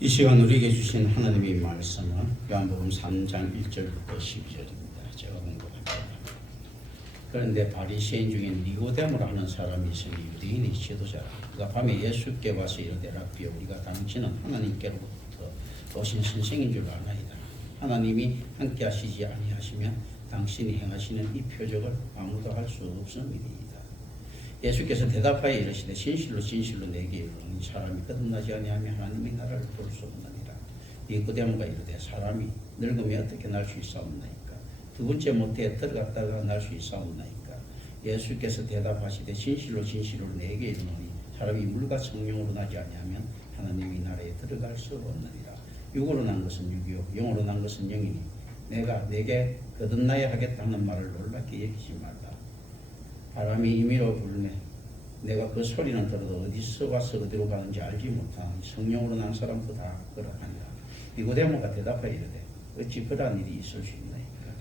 이 시간 우리에게 주신 하나님의 말씀은 요한복음 3장 1절부터 12절입니다. 제가 공부합니다. 그런데 바리새인 중에 니고데모라 하는 사람이 있으니 유대인의 지도자라. 그가 밤에 예수께 와서 이르되 라삐여, 우리가 당신은 하나님께로부터 오신 선생인 줄 아나이다. 하나님이 함께 하시지 아니하시면 당신이 행하시는 이 표적을 아무도 할 수 없음이니이다. 예수께서 대답하여 이르시되 진실로 진실로 내게 이르노니 사람이 거듭나지 아니하면 하나님의 나라를 볼 수 없느니라. 니고데모가 이르되 사람이 늙으면 어떻게 날 수 있사옵나이까? 두 번째 모태에 들어갔다가 날 수 있사옵나이까? 예수께서 대답하시되 진실로 진실로 내게 이르노니 사람이 물과 성령으로 나지 아니하면 하나님의 나라에 들어갈 수 없느니라. 육으로 난 것은 육이요 영으로 난 것은 영이니 내가 내게 거듭나야 하겠다는 말을 놀랍게 여기지 말라. 바람이 임의로 불매 내가 그 소리는 들어도 어디서 와서 어디로 가는지 알지 못하니 성령으로 난 사람도 다 그러하니라. 니고데모가 대답하여 이르되 어찌 그러한 일이 있을 수 있나이까?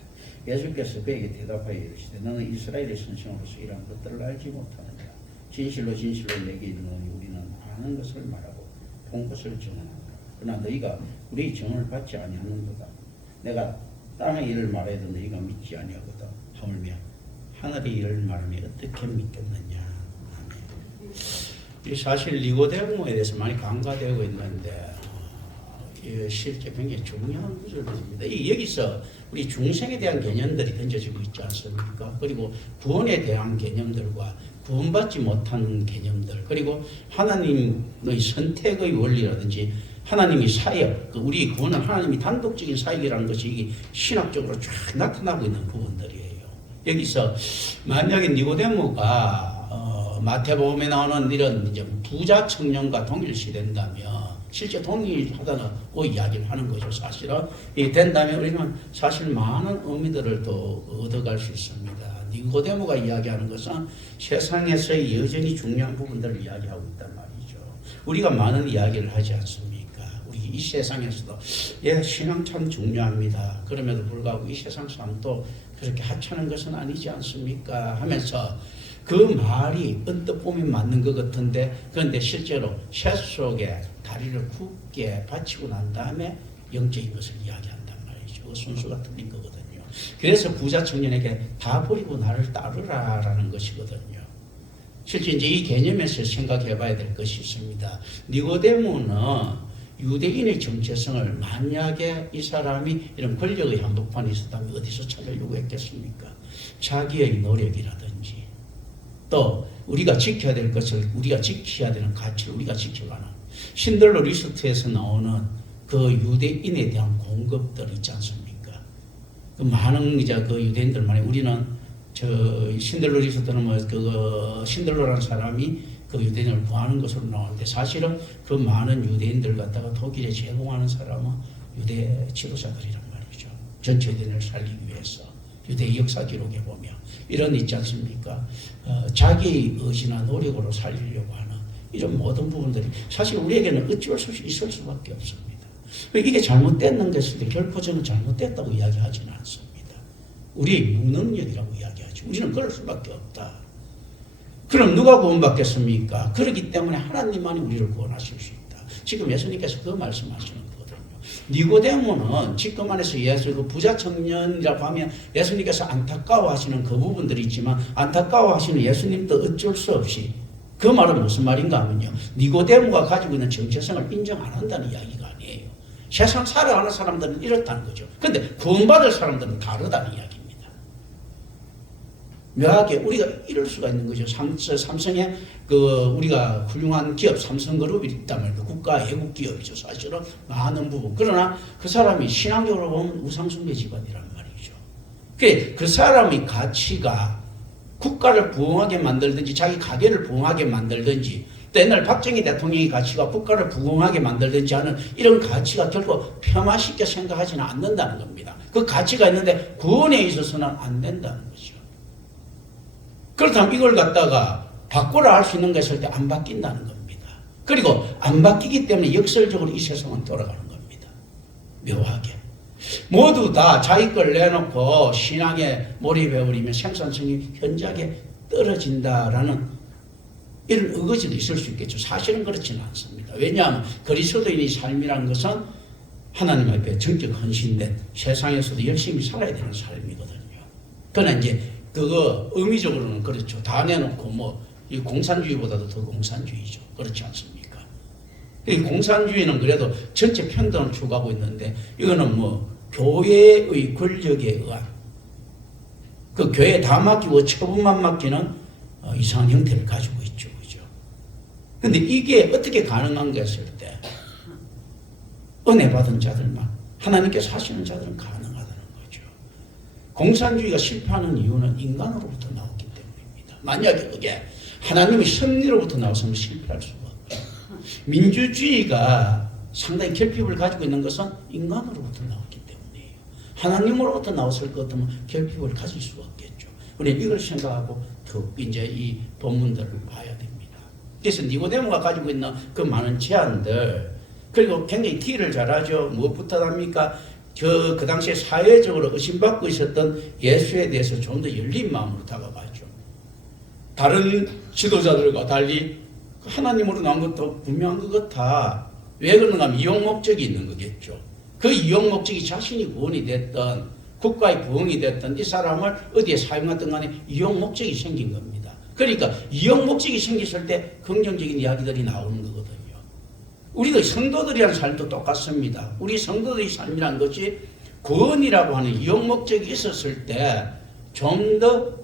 예수께서 그에게 대답하여 이르시되 너는 이스라엘의 선생으로서 이러한 것들을 알지 못하느냐? 진실로 진실로 내게 이르노니 우리는 아는 것을 말하고 본 것을 증언하노라. 그러나 너희가 우리의 증언을 받지 아니하는도다. 내가 땅의 일을 말해도 너희가 믿지 아니하거든. 하물며 하늘의 일을 말하면 어떻게 믿겠느냐. 아멘. 사실 니고데모에 대해서 많이 간과되고 있는데 실제 굉장히 중요한 구절입니다. 여기서 우리 중생에 대한 개념들이 던져지고 있지 않습니까? 그리고 구원에 대한 개념들과 구원받지 못하는 개념들, 그리고 하나님의 선택의 원리라든지 하나님이 사역, 우리 구원은 하나님이 단독적인 사역이라는 것이 이게 신학적으로 쫙 나타나고 있는 부분들이에요. 여기서 만약에 니고데모가 마태복음에 나오는 이런 이제 부자 청년과 동일시된다면, 실제 동일하다고 이야기를 하는 거죠. 사실은 된다면 우리는 사실 많은 의미들을 또 얻어갈 수 있습니다. 니고데모가 이야기하는 것은 세상에서의 여전히 중요한 부분들을 이야기하고 있단 말이죠. 우리가 많은 이야기를 하지 않습니까? 우리 이 세상에서도 신앙 참 중요합니다. 그럼에도 불구하고 이 세상 삶도 그렇게 하찮은 것은 아니지 않습니까? 하면서 그 말이 언뜻 보면 맞는 것 같은데, 그런데 실제로 새 속에 다리를 굳게 받치고 난 다음에 영적인 것을 이야기한단 말이죠. 그 순수가 틀린 거거든요. 그래서 부자 청년에게 다 버리고 나를 따르라라는 것이거든요. 실제 이제 이 개념에서 생각해 봐야 될 것이 있습니다. 니고데모는 유대인의 정체성을 만약에 이 사람이 이런 권력의 한복판에 있었다면 어디서 찾으려고 했겠습니까? 자기의 노력이라든지 또 우리가 지켜야 될 것을 우리가 지켜야 되는 가치를 우리가 지켜가는 신들러 리스트에서 나오는 그 유대인에 대한 공급들 있지 않습니까? 그 많은 이제 그 유대인들만에 우리는 저 신들러 리스트는 신들러라는 사람이 그 유대인을 구하는 것으로 나오는데, 사실은 그 많은 유대인들 갖다가 독일에 제공하는 사람은 유대 지도자들이란 말이죠. 전체 유대인을 살리기 위해서 유대 역사 기록에 보면 이런 있지 않습니까? 자기 의지나 노력으로 살리려고 하는 이런 모든 부분들이 사실 우리에게는 어쩔 수 없이 있을 수밖에 없습니다. 이게 잘못됐는 것일 때 결코 저는 잘못됐다고 이야기하지는 않습니다. 우리의 무능력이라고 이야기하죠. 우리는 그럴 수밖에 없다. 그럼 누가 구원받겠습니까? 그렇기 때문에 하나님만이 우리를 구원하실 수 있다. 지금 예수님께서 그 말씀하시는 거거든요. 니고데모는 지금 안에서 예수 그 부자 청년이라고 하면 예수님께서 안타까워하시는 그 부분들이 있지만, 안타까워하시는 예수님도 어쩔 수 없이, 그 말은 무슨 말인가 하면요, 니고데모가 가지고 있는 정체성을 인정 안 한다는 이야기가 아니에요. 세상 살아가는 사람들은 이렇다는 거죠. 그런데 구원받을 사람들은 다르다는 이야기입니다. 묘하게 우리가 이럴 수가 있는 거죠. 삼성에 우리가 훌륭한 기업 삼성그룹이 있다면 국가 애국 기업이죠. 사실은 많은 부분. 그러나 그 사람이 신앙적으로 보면 우상숭배 집안이란 말이죠. 그 사람의 가치가 국가를 부흥하게 만들든지 자기 가게를 부흥하게 만들든지, 또 옛날 박정희 대통령의 가치가 국가를 부흥하게 만들든지 하는 이런 가치가 결코 폄하쉽게 생각하지는 않는다는 겁니다. 그 가치가 있는데 구원에 있어서는 안 된다는 거죠. 그렇다면 이걸 갖다가 바꾸라 할 수 있는 거 있을 때 안 바뀐다는 겁니다. 그리고 안 바뀌기 때문에 역설적으로 이 세상은 돌아가는 겁니다. 묘하게. 모두 다 자기 걸 내놓고 신앙에 몰입해버리면 생산성이 현저하게 떨어진다라는 이런 의거지도 있을 수 있겠죠. 사실은 그렇지는 않습니다. 왜냐하면 그리스도인의 삶이라는 것은 하나님 앞에 정적 헌신된 세상에서도 열심히 살아야 되는 삶이거든요. 그러나 이제 그거 의미적으로는 그렇죠. 다 내놓고 뭐 이 공산주의보다도 더 공산주의죠. 그렇지 않습니까? 이 공산주의는 그래도 전체 평등을 추구하고 있는데 이거는 뭐 교회의 권력에 의한 그 교회 다 맡기고 처분만 맡기는 이상한 형태를 가지고 있죠. 그죠? 근데 이게 어떻게 가능한가 했을 때 은혜 받은 자들만 하나님께서 하시는 자들은 가능하다는 거죠. 공산주의가 실패하는 이유는 인간으로부터 나오기 때문입니다. 만약에 그게 하나님의 섭리로부터 나왔으면 실패할 수가 없죠. 민주주의가 상당히 결핍을 가지고 있는 것은 인간으로부터 나왔기 때문이에요. 하나님으로부터 나왔을 것 같으면 결핍을 가질 수가 없겠죠. 우리는 이걸 생각하고 더 이제 이 본문들을 봐야 됩니다. 그래서 니고데모가 가지고 있는 그 많은 제안들, 그리고 굉장히 딜을 잘하죠. 무엇부터 합니까? 그 당시에 사회적으로 의심받고 있었던 예수에 대해서 좀 더 열린 마음으로 다가가죠. 다른 지도자들과 달리 하나님으로 나온 것도 분명한 것 같아. 왜 그런가 하면 이용 목적이 있는 거겠죠. 그 이용 목적이 자신이 구원이 됐던 국가의 부흥이 됐던 이 사람을 어디에 사용했던 간에 이용 목적이 생긴 겁니다. 그러니까 이용 목적이 생겼을 때 긍정적인 이야기들이 나오는 거거든요. 우리도 성도들이란 삶도 똑같습니다. 우리 성도들의 삶이란 것이 구원이라고 하는 이용 목적이 있었을 때 좀 더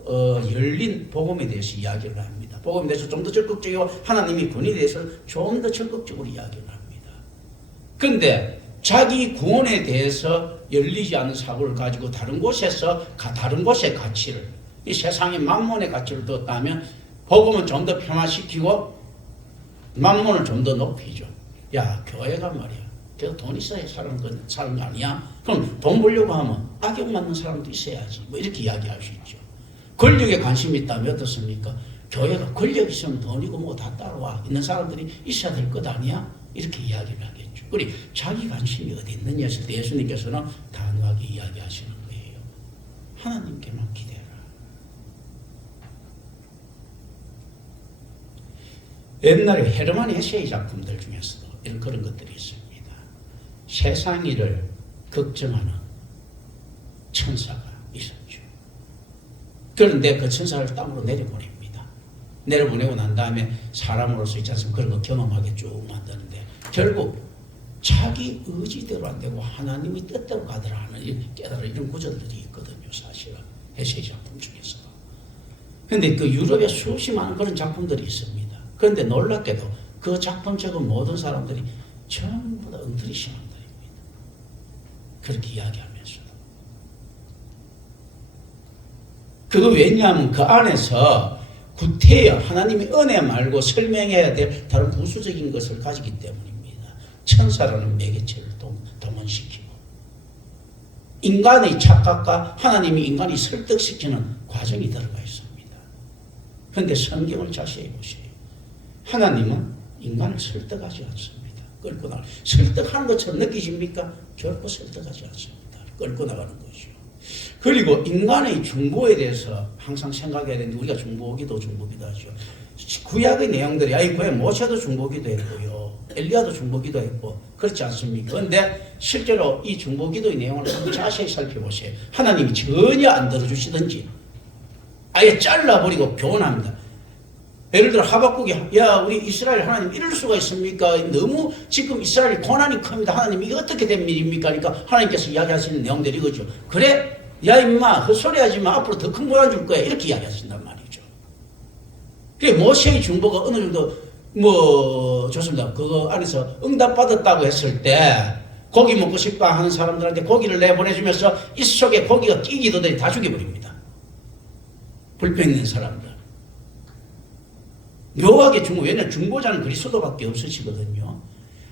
열린 복음에 대해서 이야기를 합니다. 복음에 대해서 좀 더 적극적이고 하나님이 구원에 대해서 좀 더 적극적으로 이야기를 합니다. 그런데 자기 구원에 대해서 열리지 않은 사고를 가지고 다른 곳에서 다른 곳의 가치를, 이 세상의 만몬의 가치를 뒀다면 복음은 좀 더 폄하시키고 만몬을 좀 더 높이죠. 야, 교회가 말이야, 걔가 돈 있어야 사는 거 아니야? 그럼 돈 벌려고 하면 악역 맞는 사람도 있어야지. 뭐 이렇게 이야기할 수 있죠. 권력에 관심이 있다면 어떻습니까? 교회가 권력 있으면 돈이고 뭐 다 따라와 있는 사람들이 있어야 될 것 아니야? 이렇게 이야기를 하겠죠. 그리고 자기 관심이 어디 있느냐 했을 때 예수님께서는 단호하게 이야기하시는 거예요. 하나님께만 기대라. 옛날에 헤르만 헤세의 작품들 중에서도 이런 그런 것들이 있습니다. 세상 일을 걱정하는 천사가 있었죠. 그런데 그 천사를 땅으로 내려보냅니다. 내려보내고 난 다음에 사람으로서 있지 않습니까? 그런 거 경험하게 쭉 만드는데 결국 자기 의지대로 안 되고 하나님의 뜻대로 가더라 하는 깨달은 이런 구절들이 있거든요. 사실은 헤세의 작품 중에서도. 그런데 그 유럽에 수십 많은 그런 작품들이 있습니다. 그런데 놀랍게도 그 작품 적은 모든 사람들이 전부 다 엉터리 신앙들입니다. 그렇게 이야기하면서도. 그거 왜냐하면 그 안에서 구태여 하나님의 은혜 말고 설명해야 될 다른 부수적인 것을 가지기 때문입니다. 천사라는 매개체를 동원시키고 인간의 착각과 하나님이 인간이 설득시키는 과정이 들어가 있습니다. 그런데 성경을 자세히 보세요. 하나님은 인간을 설득하지 않습니다. 끌고 나가. 설득하는 것처럼 느끼십니까? 결코 설득하지 않습니다. 끌고 나가는 것이요. 그리고 인간의 중보에 대해서 항상 생각해야 되는데 우리가 중보기도 하죠. 구약의 내용들이 구약에 모세도 중보기도 했고요. 엘리야도 중보기도 했고 그렇지 않습니까? 그런데 실제로 이 중보기도의 내용을 좀 자세히 살펴보세요. 하나님이 전혀 안 들어주시든지 아예 잘라버리고 교훈합니다. 예를 들어 하박국이 야 우리 이스라엘 하나님 이럴 수가 있습니까? 너무 지금 이스라엘 고난이 큽니다. 하나님 이게 어떻게 된 일입니까? 그러니까 하나님께서 이야기하시는 내용들이 이거죠. 그래? 야 임마 헛소리하지 마. 앞으로 더 큰 고난 줄 거야. 이렇게 이야기하신단 말이죠. 그게 모세의 중보가 어느 정도 뭐 좋습니다. 그거 안에서 응답받았다고 했을 때 고기 먹고 싶다 하는 사람들한테 고기를 내보내주면서 이 속에 고기가 끼기도들이 다 죽여버립니다. 불평 있는 사람들. 묘하게 중보, 왜냐하면 중보자는 그리스도밖에 없으시거든요.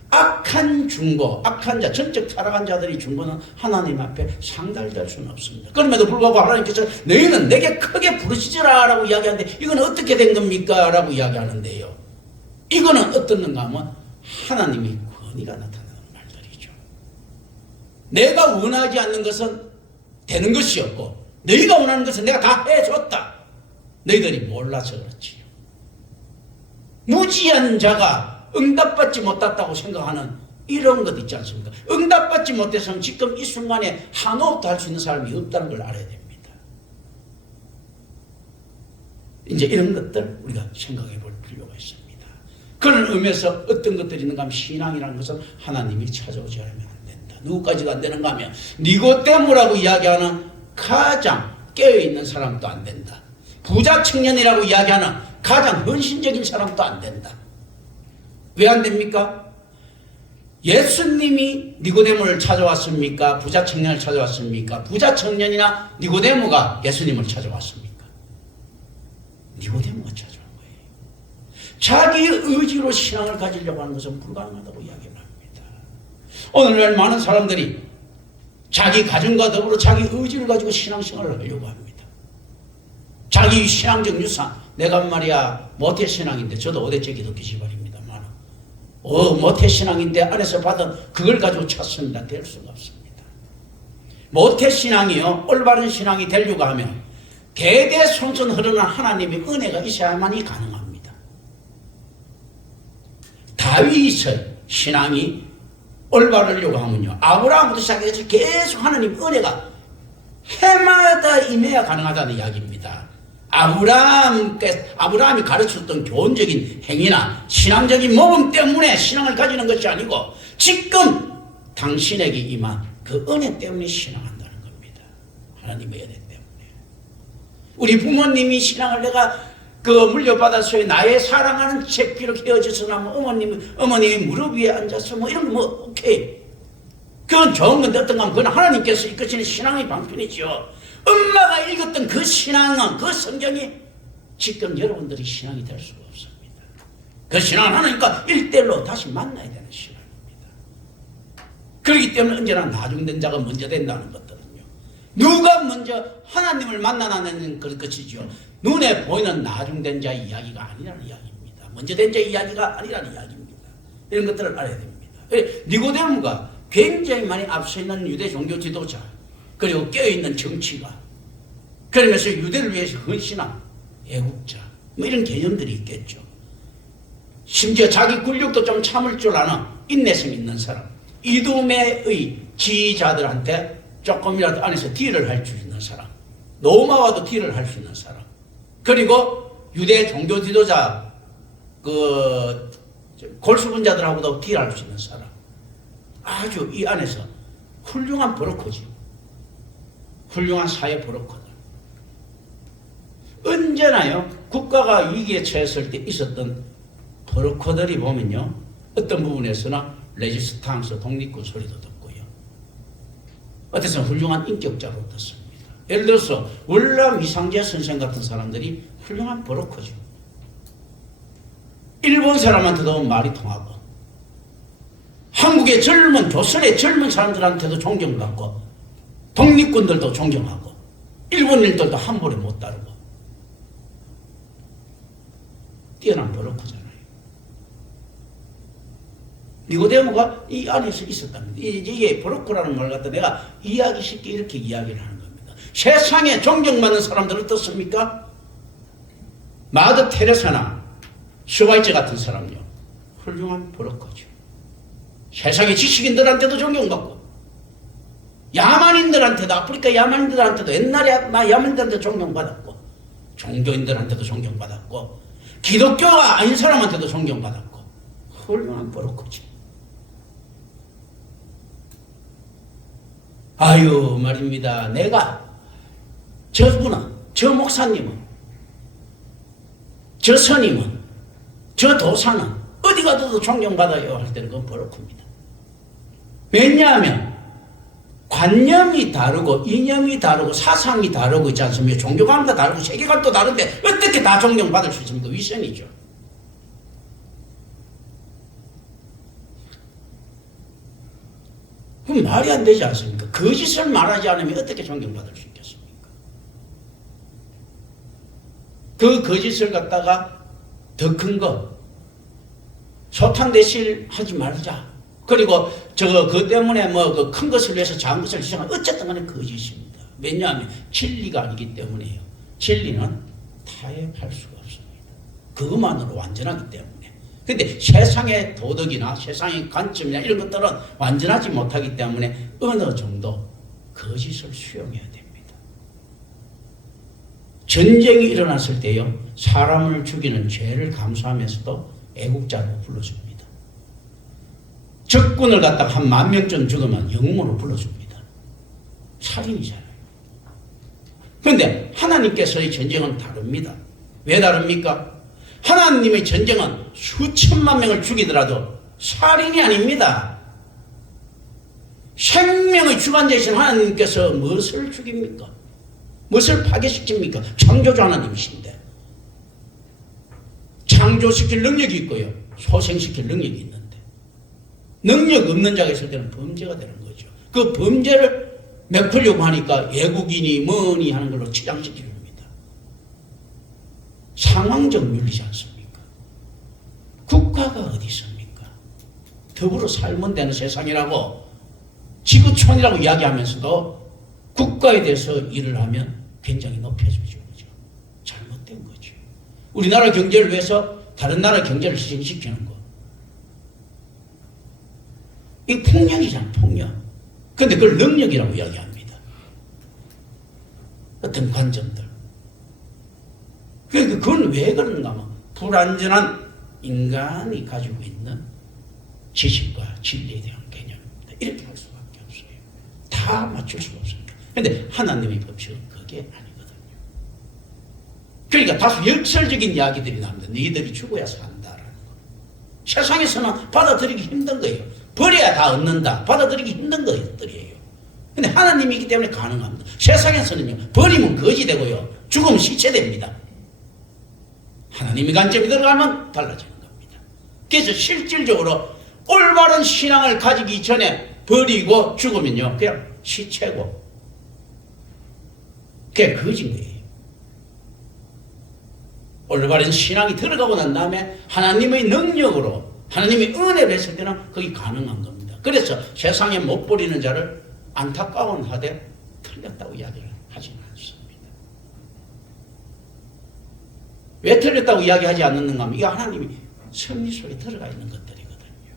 악한 중보, 악한 자, 전적 타락한 자들이 중보는 하나님 앞에 상달될 수는 없습니다. 그럼에도 불구하고 하나님께서 너희는 내게 크게 부르시지라 라고 이야기하는데 이건 어떻게 된 겁니까? 라고 이야기하는데요. 이거는 어떻는가 하면 하나님의 권위가 나타나는 말들이죠. 내가 원하지 않는 것은 되는 것이 없고 너희가 원하는 것은 내가 다 해줬다. 너희들이 몰라서 그렇지. 무지한 자가 응답받지 못했다고 생각하는 이런 것 있지 않습니까? 응답받지 못해서는 지금 이 순간에 한호흡도 할 수 있는 사람이 없다는 걸 알아야 됩니다. 이제 이런 것들 우리가 생각해 볼 필요가 있습니다. 그런 의미에서 어떤 것들이 있는가 하면 신앙이라는 것은 하나님이 찾아오지 않으면 안 된다. 누구까지도 안 되는가 하면 니고데모라고 이야기하는 가장 깨어있는 사람도 안 된다. 부자 청년이라고 이야기하는 가장 헌신적인 사람도 안 된다. 왜 안 됩니까? 예수님이 니고데모를 찾아왔습니까? 부자 청년을 찾아왔습니까? 부자 청년이나 니고데모가 예수님을 찾아왔습니까? 니고데모가 찾아온 거예요. 자기의 의지로 신앙을 가지려고 하는 것은 불가능하다고 이야기를 합니다. 오늘날 많은 사람들이 자기 가정과 더불어 자기 의지를 가지고 신앙생활을 하려고 합니다. 자기 신앙적 유산, 내가 말이야 모태신앙인데, 저도 5대째 기독교 집안입니다만 모태신앙인데 안에서 받은 그걸 가지고 찾습니다. 될 수가 없습니다. 모태신앙이요, 올바른 신앙이 되려고 하면 대대손손 흐르는 하나님의 은혜가 있어야만이 가능합니다. 다윗의 신앙이 올바르려고 하면요, 아브라함부터 시작해서 계속 하나님 은혜가 해마다 임해야 가능하다는 이야기입니다. 아브라함이 가르쳤던 교훈적인 행위나 신앙적인 모범 때문에 신앙을 가지는 것이 아니고 지금 당신에게 임한 그 은혜 때문에 신앙한다는 겁니다. 하나님의 은혜 때문에. 우리 부모님이 신앙을 내가 물려받았어요. 나의 사랑하는 책비록 헤어져서 나면 어머님이 무릎 위에 앉아서 이런 거 오케이. 그건 좋은 건데 어떤가 하면 그건 하나님께서 이끄시는 신앙의 방편이죠. 엄마가 읽었던 그 신앙은, 그 성경이 지금 여러분들이 신앙이 될 수가 없습니다. 그 신앙은 하나님과 1대1로 다시 만나야 되는 신앙입니다. 그렇기 때문에 언제나 나중된 자가 먼저 된다는 것들은요, 누가 먼저 하나님을 만나는 것이죠. 눈에 보이는 나중된 자의 이야기가 아니라는 이야기입니다. 먼저 된 자의 이야기가 아니라는 이야기입니다. 이런 것들을 알아야 됩니다. 니고데모가 굉장히 많이 앞서 있는 유대 종교 지도자, 그리고 깨어있는 정치가, 그러면서 유대를 위해서 헌신한 애국자, 이런 개념들이 있겠죠. 심지어 자기 굴욕도 좀 참을 줄 아는 인내심 있는 사람, 이두메의 지휘자들한테 조금이라도 안에서 딜을 할 수 있는 사람, 로마와도 딜을 할 수 있는 사람, 그리고 유대 종교 지도자 골수분자들하고도 딜할 수 있는 사람, 아주 이 안에서 훌륭한 버러커지, 훌륭한 사회 버러커들. 언제나요, 국가가 위기에 처했을 때 있었던 버러커들이 보면요, 어떤 부분에서는 레지스탕스, 독립군 소리도 듣고요, 어때서 훌륭한 인격자로 듣습니다. 예를 들어서 월남 이상재 선생 같은 사람들이 훌륭한 버러커죠. 일본 사람한테도 말이 통하고, 한국의 조선의 젊은 사람들한테도 존경받고, 독립군들도 존경하고, 일본인들도 함부로 못 다루고, 뛰어난 버러커잖아요. 니고데모가 이 안에서 있었답니다. 이게 버러커라는 말 갖다 내가 이야기 쉽게 이렇게 이야기를 하는 겁니다. 세상에 존경받는 사람들 어떻습니까? 마더 테레사나 슈바이처 같은 사람요, 훌륭한 버러커죠. 세상의 지식인들한테도 존경받고, 야만인들한테도, 아프리카 야만인들한테도, 옛날에 야만인들한테 존경받았고, 종교인들한테도 존경받았고, 기독교가 아닌 사람한테도 존경받았고, 훌륭한 버러커죠. 아유 말입니다. 내가 저분은, 저 목사님은, 저 스님은, 저 도사는 어디 가도 존경받아요 할 때는 그건 버러커입니다. 왜냐하면 관념이 다르고 이념이 다르고 사상이 다르고 있지 않습니까? 종교관도 다르고 세계관도 다른데 어떻게 다 존경받을 수 있습니까? 위선이죠. 그럼 말이 안 되지 않습니까? 거짓을 말하지 않으면 어떻게 존경받을 수 있겠습니까? 그 거짓을 갖다가 더 큰 거, 소탕대실 하지 말자. 그리고 그 때문에 그 큰 것을 위해서 작은 것을 희생하면 어쨌든 간에 거짓입니다. 왜냐하면 진리가 아니기 때문에요. 진리는 타협할 수가 없습니다. 그것만으로 완전하기 때문에. 근데 세상의 도덕이나 세상의 관점이나 이런 것들은 완전하지 못하기 때문에 어느 정도 거짓을 수용해야 됩니다. 전쟁이 일어났을 때요, 사람을 죽이는 죄를 감수하면서도 애국자라고 불러줍니다. 적군을 갖다가 한 10,000명쯤 죽으면 영웅으로 불러줍니다. 살인이잖아요. 그런데 하나님께서의 전쟁은 다릅니다. 왜 다릅니까? 하나님의 전쟁은 수천만 명을 죽이더라도 살인이 아닙니다. 생명의 주관자이신 하나님께서 무엇을 죽입니까? 무엇을 파괴시킵니까? 창조주 하나님이신데. 창조시킬 능력이 있고요, 소생시킬 능력이 있는데, 능력 없는 자가 있을 때는 범죄가 되는 거죠. 그 범죄를 메꾸려고 하니까 외국인이 뭐니 하는 걸로 치장시킵니다. 상황적 윤리지 않습니까? 국가가 어디 있습니까? 더불어 살면 되는 세상이라고 지구촌이라고 이야기하면서도 국가에 대해서 일을 하면 굉장히 높여주죠. 그죠? 잘못된 거죠. 우리나라 경제를 위해서 다른 나라 경제를 희생시키는 거. 이 폭력이잖아, 폭력. 그런데 그걸 능력이라고 이야기합니다. 어떤 관점들. 그러니까 그건 왜 그런가 하면 불완전한 인간이 가지고 있는 지식과 진리에 대한 개념입니다. 이렇게 할 수밖에 없어요. 다 맞출 수가 없습니다. 그런데 하나님의 법칙은 그게 아니거든요. 그러니까 다소 역설적인 이야기들이 나옵니다. 너희들이 죽어야 산다라는 거. 세상에서는 받아들이기 힘든 거예요. 버려야 다 얻는다. 받아들이기 힘든 것들이에요. 근데 하나님이기 때문에 가능합니다. 세상에서는요, 버리면 거지 되고요, 죽으면 시체 됩니다. 하나님의 관점이 들어가면 달라지는 겁니다. 그래서 실질적으로 올바른 신앙을 가지기 전에 버리고 죽으면요, 그냥 시체고, 그게 거진 거예요. 올바른 신앙이 들어가고 난 다음에 하나님의 능력으로, 하나님의 은혜를 했을 때는 그게 가능한 겁니다. 그래서 세상에 못 버리는 자를 안타까운 하되 틀렸다고 이야기를 하지는 않습니다. 왜 틀렸다고 이야기하지 않는가 하면 이게 하나님이 섭리 속에 들어가 있는 것들이거든요.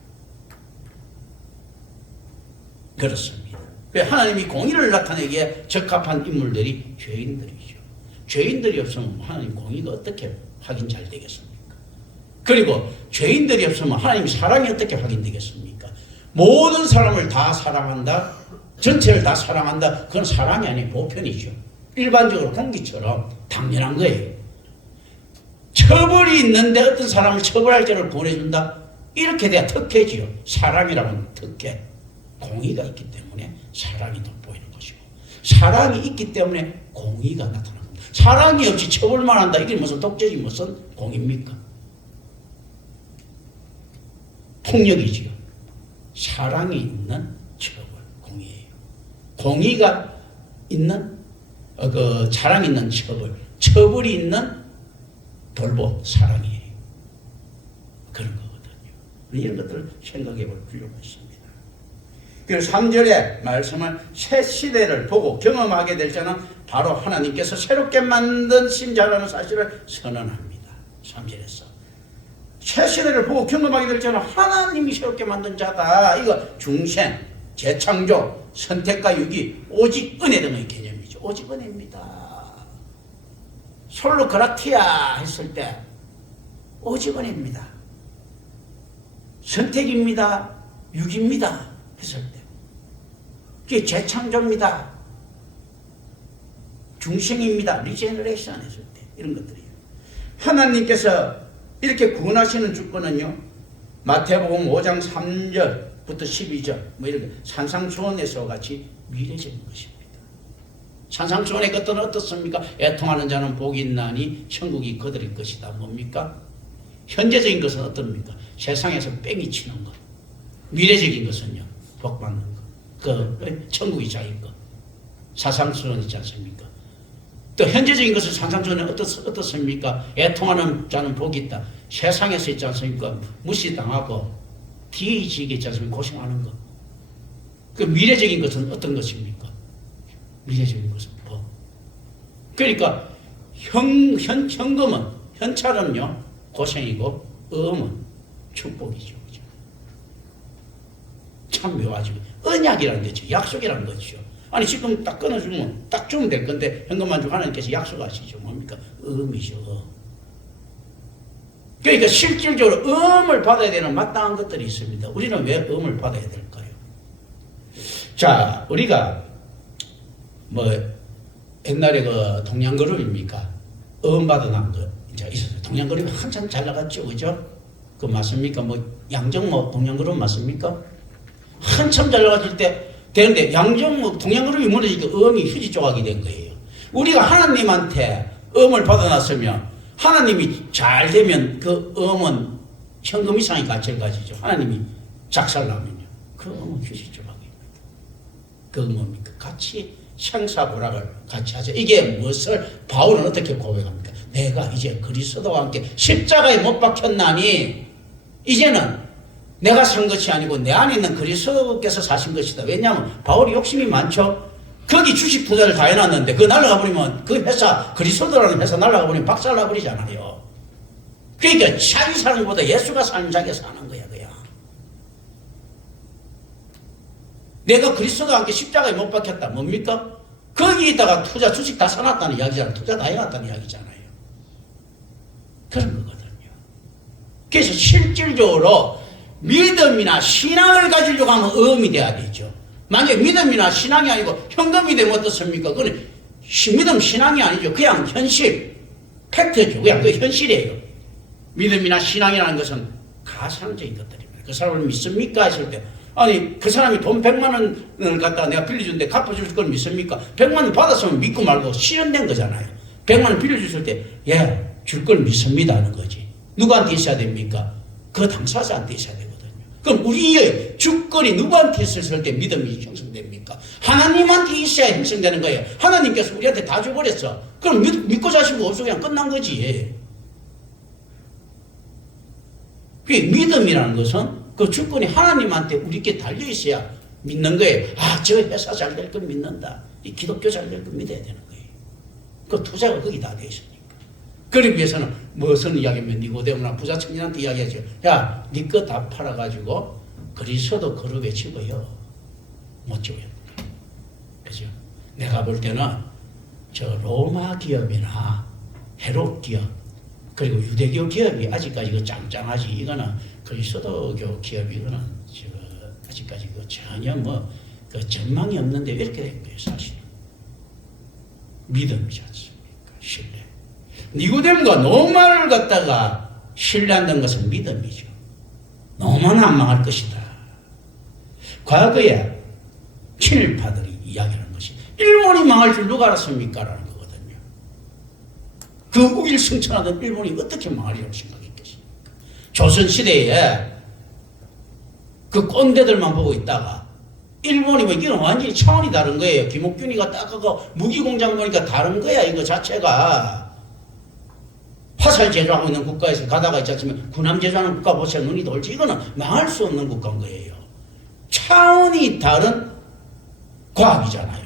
그렇습니다. 하나님이 공의를 나타내기에 적합한 인물들이 죄인들이죠. 죄인들이 없으면 하나님 공의가 어떻게 확인 잘 되겠습니까? 그리고 죄인들이 없으면 하나님 사랑이 어떻게 확인되겠습니까? 모든 사람을 다 사랑한다, 전체를 다 사랑한다, 그건 사랑이 아닌 보편이죠. 일반적으로 공기처럼 당연한 거예요. 처벌이 있는데 어떤 사람을 처벌할 자를 보내준다? 이렇게 돼야 특혜지요. 사랑이라는 특혜. 공의가 있기 때문에 사랑이 돋보이는 것이고, 사랑이 있기 때문에 공의가 나타나는 겁니다. 사랑이 없이 처벌만 한다, 이게 무슨 독재지, 무슨 공입니까? 폭력이지요. 사랑이 있는 처벌, 공의예요. 공의가 있는, 사랑이 있는 처벌, 처벌이 있는 돌보, 사랑이에요. 그런 거거든요. 이런 것들을 생각해 볼 필요가 있습니다. 그리고 3절의 말씀은 새 시대를 보고 경험하게 될 자는 바로 하나님께서 새롭게 만든 신자라는 사실을 선언합니다. 3절에서. 새 시대를 보고 경험하게 될 자는 하나님이 새롭게 만든 자다. 이거 중생, 재창조, 선택과 유기, 오직 은혜 등의 개념이죠. 오직 은혜입니다. 솔로 그라티아 했을 때 오직 은혜입니다. 선택입니다. 유기입니다. 했을 때 그게 재창조입니다. 중생입니다. 리제너레이션 했을 때 이런 것들이에요. 하나님께서 이렇게 구원하시는 주권은요, 마태복음 5장 3절부터 12절 뭐 이렇게 산상수훈에서 같이 미래적인 것입니다. 산상수훈의 것들은 어떻습니까? 애통하는 자는 복이 있나니 천국이 그들의 것이다. 뭡니까? 현재적인 것은 어떻습니까? 세상에서 뺑이 치는 것. 미래적인 것은요, 복 받는 것. 그 천국이 자기인 것. 사상수훈 있지 않습니까? 또 현재적인 것은 산상수훈은 어떻습니까? 애통하는 자는 복이 있다. 세상에서 있지 않습니까? 무시당하고 뒤지게 있지 않습니까? 고생하는 것. 그 미래적인 것은 어떤 것입니까? 미래적인 것은 복. 그러니까 현금은, 현찰은요, 고생이고 음은 축복이죠. 그죠? 참 묘하죠. 언약이라는 거죠. 약속이라는 거죠. 아니 지금 딱 끊어주면 딱 주면 될 건데 현금만 주고 하나님께서 약속하시죠. 뭡니까? 음이죠. 그러니까 실질적으로 음을 받아야 되는 마땅한 것들이 있습니다. 우리는 왜 음을 받아야 될까요? 자, 우리가 뭐 옛날에 그 동양그룹입니까? 음 받아난 거 이제 있었어요. 동양그룹이 한참 잘 나갔죠, 그죠? 그 맞습니까? 뭐 양정모 동양그룹 맞습니까? 한참 잘 나갔을 때 되는데 양정모 동양그룹이 무너지니까 음이 휴지 조각이 된 거예요. 우리가 하나님한테 음을 받아놨으면 하나님이 잘 되면 그 음은 현금 이상의 가치를 가지죠. 하나님이 작살나면요. 그 음은 휴지 조각입니다. 그 뭡니까? 같이 형사불락을 같이 하죠. 이게 무엇을 바울은 어떻게 고백합니까? 내가 이제 그리스도와 함께 십자가에 못 박혔나니 이제는 내가 산 것이 아니고 내 안에 있는 그리스도께서 사신 것이다. 왜냐하면 바울이 욕심이 많죠. 거기 주식 투자를 다 해놨는데 그거 날아가 버리면 그 회사 그리스도라는 회사 날아가 버리면 박살나 버리잖아요. 그러니까 자기 사는 것보다 예수가 사는 자기가 사는 거야 그냥. 내가 그리스도와 함께 십자가에 못 박혔다. 뭡니까? 거기에다가 투자 주식 다 사놨다는 이야기잖아요. 투자 다 해놨다는 이야기잖아요. 그런 거거든요. 그래서 실질적으로 믿음이나 신앙을 가지려고 하면 음이 돼야 되죠. 만약에 믿음이나 신앙이 아니고 현금이 되면 어떻습니까? 그건 믿음 신앙이 아니죠. 그냥 현실, 팩트죠. 그냥 그 현실이에요. 믿음이나 신앙이라는 것은 가상적인 것들입니다. 그 사람을 믿습니까? 했을 때 아니 그 사람이 돈 100만 원을 갖다가 내가 빌려주는데 갚아줄 걸 믿습니까? 100만 원 받았으면 믿고 말고 실현된 거잖아요. 100만 원 빌려줬을 때 예, 줄 걸 믿습니다 하는 거지. 누구한테 있어야 됩니까? 그 당사자한테 있어야 되거든요. 그럼 우리의 주권이 누구한테 있을 때 믿음이 형성됩니까? 하나님한테 있어야 형성되는 거예요. 하나님께서 우리한테 다 줘버렸어. 그럼 믿고 자시고 없어 그냥 끝난 거지. 그 믿음이라는 것은 그 주권이 하나님한테 우리께 달려 있어야 믿는 거예요. 아, 저 회사 잘 될 걸 믿는다. 이 기독교 잘 될 걸 믿어야 되는 거예요. 그 투자가 거기 다 돼 있으니까. 그러기 위해서는 무슨 이야기하면 니고데모나 부자 청년한테 이야기하죠. 야, 니 거 다 팔아가지고 그리스도 그룹에 집어요. 못 집어요. 그죠? 내가 볼 때는 저 로마 기업이나 헤롯 기업 그리고 유대교 기업이 아직까지 그 짱짱하지. 이거는 그리스도교 기업 이거는 아직까지 그 전혀 뭐 그 전망이 없는데 왜 이렇게 된 거예요, 사실. 믿음이지 않습니까? 신뢰. 니고데모가 노마를 갖다가 신뢰한다는 것은 믿음이죠. 노마는 안 망할 것이다. 과거에 친일파들이 이야기하는 것이 일본이 망할 줄 누가 알았습니까? 라는 거거든요. 그 우일승천하던 일본이 어떻게 망하리라고 생각했겠습니까? 조선시대에 그 꼰대들만 보고 있다가 일본이 뭐 이건 완전히 차원이 다른 거예요. 김옥균이가 딱 그거 무기공장 보니까 다른 거야. 이거 자체가. 화살 제조하고 있는 국가에서 가다가 있지 않습니까? 군함 제조하는 국가 보세요. 눈이 돌지. 이거는 망할 수 없는 국가인 거예요. 차원이 다른 과학이잖아요.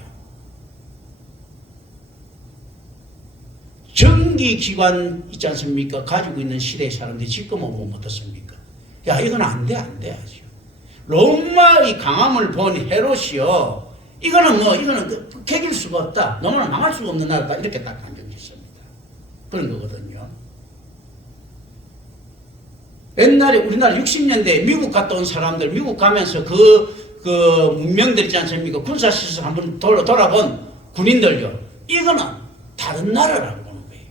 전기기관 있지 않습니까? 가지고 있는 시대의 사람들이 지금 오면 어떻습니까? 야, 이건 안 돼, 안 돼. 하죠. 로마의 강함을 본 헤롯이요. 이거는 개길 수가 없다. 너무나 망할 수가 없는 나라다. 이렇게 딱 판정 짓습니다. 그런 거거든요. 옛날에 우리나라 60년대에 미국 갔다 온 사람들, 미국 가면서 그 문명들 있지 않습니까? 군사시설 한번 돌아본 군인들요. 이거는 다른 나라라고 보는 거예요.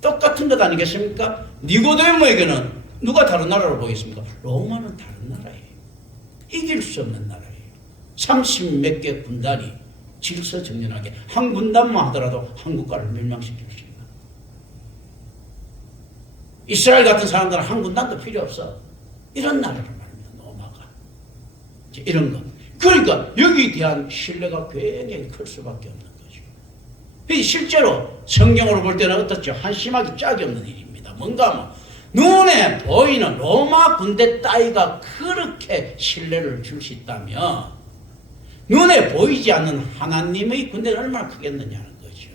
똑같은 것 아니겠습니까? 니고데모에게는 누가 다른 나라로 보겠습니까? 로마는 다른 나라예요. 이길 수 없는 나라예요. 30몇 개 군단이 질서정연하게 한 군단만 하더라도 한 국가를 멸망시킬 수 있는. 이스라엘 같은 사람들은 한 군단도 필요 없어. 이런 나라를 말합니다. 로마가. 이런 거. 그러니까 여기에 대한 신뢰가 굉장히 클 수밖에 없는 거죠. 실제로 성경으로 볼 때는 어떻죠? 한심하기 짝이 없는 일입니다. 뭔가 하면 눈에 보이는 로마 군대 따위가 그렇게 신뢰를 줄 수 있다면 눈에 보이지 않는 하나님의 군대는 얼마나 크겠느냐는 거죠.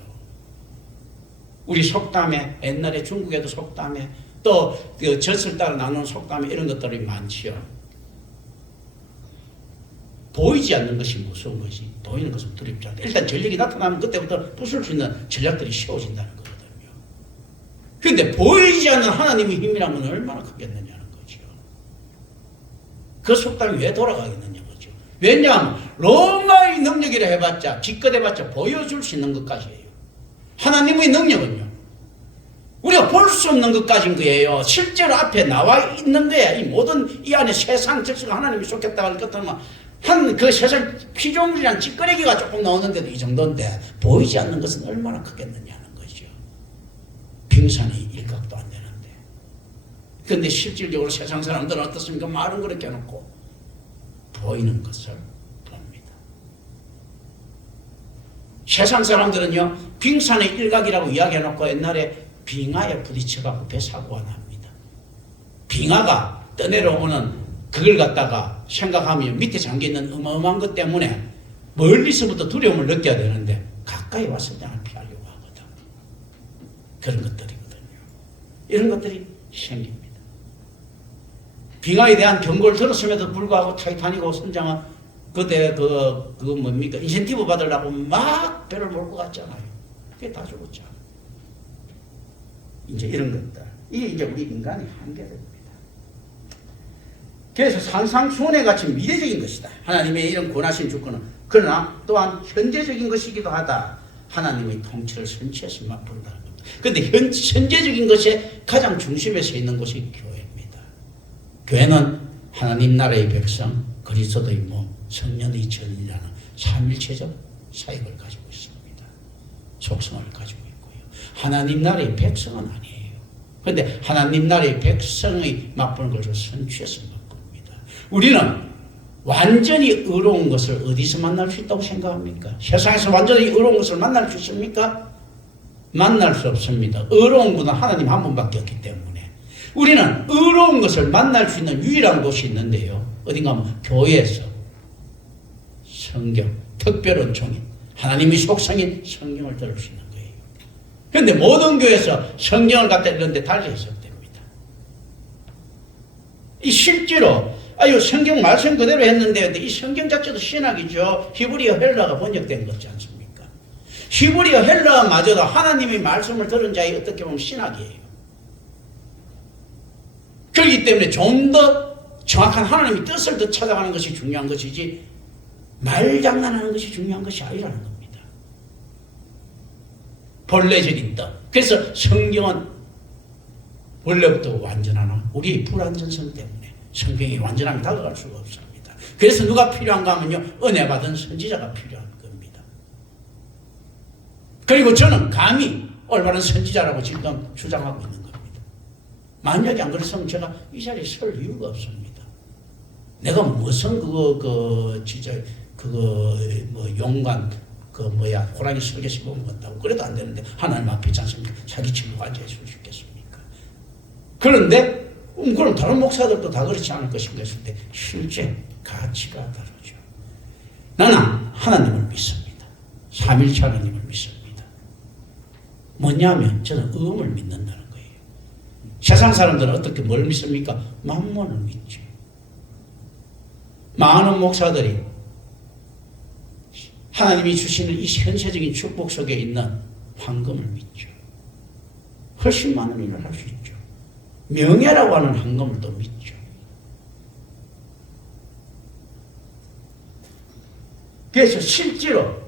우리 속담에 옛날에 중국에도 속담에 또 그 젖을 따라 나누는 속담에 이런 것들이 많지요. 보이지 않는 것이 무서운 것이 보이는 것은 두렵지 않다. 일단 전력이 나타나면 그때부터 부술 수 있는 전략들이 세워진다는 거거든요. 그런데 보이지 않는 하나님의 힘이라면 얼마나 크겠느냐는 거죠. 그 속담이 왜 돌아가겠느냐 거죠. 왜냐하면 로마의 능력이라 해봤자 기껏해봤자 보여줄 수 있는 것까지예요. 하나님의 능력은요 우리가 볼 수 없는 것까지인 거예요. 실제로 앞에 나와 있는 거야. 이 모든 이 안에 세상 즉수가 하나님이 쏟겠다고 할 것들은 한 그 세상 피조물이란 찌꺼레기가 조금 나오는데도 이 정도인데 보이지 않는 것은 얼마나 크겠느냐는 거죠. 빙산이 일각도 안 되는데. 그런데 실질적으로 세상 사람들은 어떻습니까? 말은 그렇게 해놓고 보이는 것을 봅니다. 세상 사람들은요 빙산의 일각이라고 이야기해놓고 옛날에 빙하에 부딪혀갖고 배 사고가 납니다. 빙하가 떠내려오는 그걸 갖다가 생각하면 밑에 잠겨있는 어마어마한 것 때문에 멀리서부터 두려움을 느껴야 되는데 가까이 와서 그냥 피하려고 하거든. 그런 것들이거든요. 이런 것들이 생깁니다. 빙하에 대한 경고를 들었음에도 불구하고 타이타닉하고 선장은 그때 뭡니까 인센티브 받으려고 막 배를 몰고 갔잖아요. 그게 다 죽었잖아요. 이제 이런 것들. 이게 이제 우리 인간의 한계입니다. 그래서 산상수훈회 같이 미래적인 것이다. 하나님의 이런 권하신 주권은. 그러나 또한 현재적인 것이기도 하다. 하나님의 통치를 선취해서 맛본다는 겁니다. 그런데 현재적인 것에 가장 중심에 서 있는 것이 교회입니다. 교회는 하나님 나라의 백성, 그리스도의 몸, 성령의 전이라는 삼일체적 사역을 가지고 있습니다. 속성을 가지고 하나님 나라의 백성은 아니에요. 그런데 하나님 나라의 백성의 맛보는 것을 선취해서 맛봅니다. 우리는 완전히 의로운 것을 어디서 만날 수 있다고 생각합니까? 세상에서 완전히 의로운 것을 만날 수 있습니까? 만날 수 없습니다. 의로운 분은 하나님 한 분밖에 없기 때문에 우리는 의로운 것을 만날 수 있는 유일한 곳이 있는데요. 어딘가 하면 교회에서 성경, 특별한 종인 하나님의 속성인 성경을 들을 수 있는 거예요. 그런데 모든 교회에서 성경을 갖다 읽는데 달리 해석됩니다. 이 실제로 성경 말씀 그대로 했는데 이 성경 자체도 신학이죠. 히브리어 헬라가 번역된 거지 않습니까? 히브리어 헬라마저도 하나님의 말씀을 들은 자의 어떻게 보면 신학이에요. 그렇기 때문에 좀 더 정확한 하나님의 뜻을 더 찾아가는 것이 중요한 것이지 말장난하는 것이 중요한 것이 아니라는 겁니다. 본래적인 뜻. 그래서 성경은 원래부터 완전하나 우리의 불완전성 때문에 성경이 완전하게 다가갈 수가 없습니다. 그래서 누가 필요한가 하면요 은혜 받은 선지자가 필요한 겁니다. 그리고 저는 감히 올바른 선지자라고 지금 주장하고 있는 겁니다. 만약에 안 그랬으면 제가 이 자리에 설 이유가 없습니다. 내가 무슨 용관 호랑이 설계 씹어 먹었다고 그래도 안 되는데 하나님 앞에 있지 않습니까? 사기치고 앉아있을 수 있겠습니까? 그런데 그럼 다른 목사들도 다 그렇지 않을 것인가 했을 때 실제 가치가 다르죠. 나는 하나님을 믿습니다. 삼일체 하나님을 믿습니다. 뭐냐면 저는 음을 믿는다는 거예요. 세상 사람들은 어떻게 뭘 믿습니까? 만몬을 믿죠. 많은 목사들이 하나님이 주시는 이 현세적인 축복 속에 있는 황금을 믿죠. 훨씬 많은 일을 할 수 있죠. 명예라고 하는 황금을 또 믿죠. 그래서 실제로